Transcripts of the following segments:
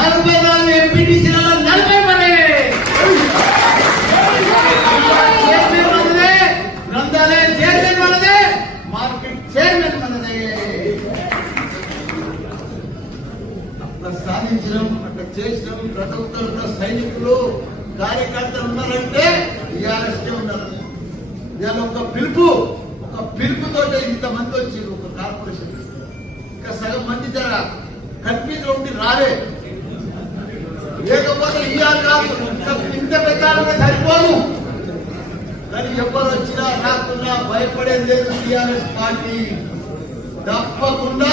44 ఎంపీటీసీలలో 40 మనదే. చైర్మన్ మనదే, గ్రంథాలయ చైర్మన్ మనదే, మార్కెట్ చైర్మన్ మనదే. అట్లా సాధించడం, అట్లా చేసినాం. ప్రతి ఒక్కరు సైనికులు కార్యకర్తలు ఉన్నారంటే టీఆర్ఎస్కే ఉన్నారు. ఇవాళ ఒక పిలుపుతో ఇంతమంది వచ్చారు ఒక కార్పొరేషన్. ఇంకా సగం మంది జర కన్ఫ్యూజ్ ఉండి రాలే. లేకపోతే ఇవాళ కాదు, ఇంత పెట్టాలంటే సరిపోను. కానీ ఎవరు వచ్చినా రాకుండా భయపడేది లేదు. టీఆర్ఎస్ పార్టీ తప్పకుండా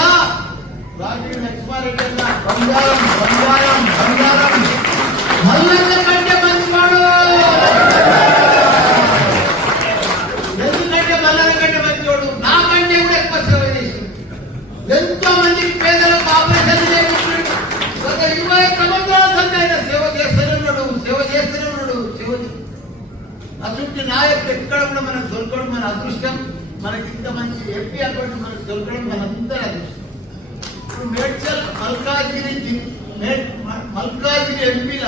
రాజీవ్ లక్ష్మారెడ్డి అన్న బంగారం బంగారం బంగారం మల్లన్న కంటే మంచివాడు. ఎందుకంటే మల్లన్న కంటే మంచివాడు, నాకంటే కూడా ఎక్కువ సేవ చేసి ఎంతో మందికి పేదలకు ఆపరేషన్ చేయించాడు. గత 21 సంవత్సరాల సంది ఆయన సేవ చేస్తూనే ఉన్నాడు. అటువంటి నాయకుడు ఎక్కడ కూడా మనకు దొరకడం మన అదృష్టం. మనకి ఇంత మంచి ఎంపీ అటువంటి మనకు దొరకడం మనందరూ అదృష్టం. ఇప్పుడు మేడ్చల్ మల్కాజ్గిరి ఎంపీల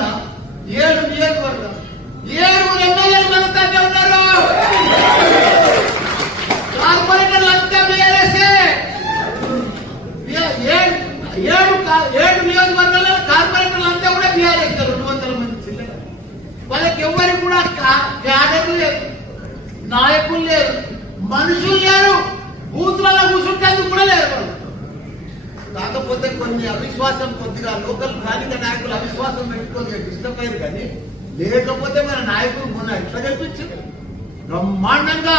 7 నియోజకవర్గం 7 ఎమ్మెల్యేలు మనతోనే ఉన్నారు. కార్పొరేటర్లు అంతా బీఆర్ఎస్ఏ. 7 నియోజకవర్గాల్లో కార్పొరేటర్లు అంతా కూడా బీఆర్ఎస్. 200 మంది చిల్లర. వాళ్ళకి ఎవరికి కూడా క్యాడర్లు లేరు, నాయకులు లేరు, మనుషులు లేరు, బూత్లలో కూర్చుంటేందుకు కూడా లేరు. కాకపోతే కొన్ని అవిశ్వాసం, కొద్దిగా లోకల్ స్థానిక నాయకులు అవిశ్వాసం పెట్టుకొని డిస్టర్బ్ అయ్యారు. కానీ లేకపోతే మన నాయకులు మొన్న ఎట్లా కల్పించారు బ్రహ్మాండంగా.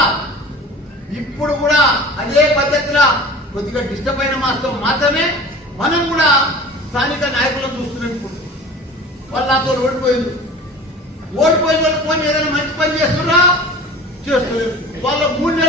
ఇప్పుడు కూడా అదే పద్ధతిలో కొద్దిగా డిస్టర్బ్ అయిన మాత్రం మాత్రమే మనం కూడా స్థానిక నాయకులను చూస్తున్నాం. వాళ్ళు నాతో ఓడిపోయిన వాళ్ళు పోయి ఏదైనా మంచి పని చేస్తున్నా చేస్తున్నారు. వాళ్ళ 3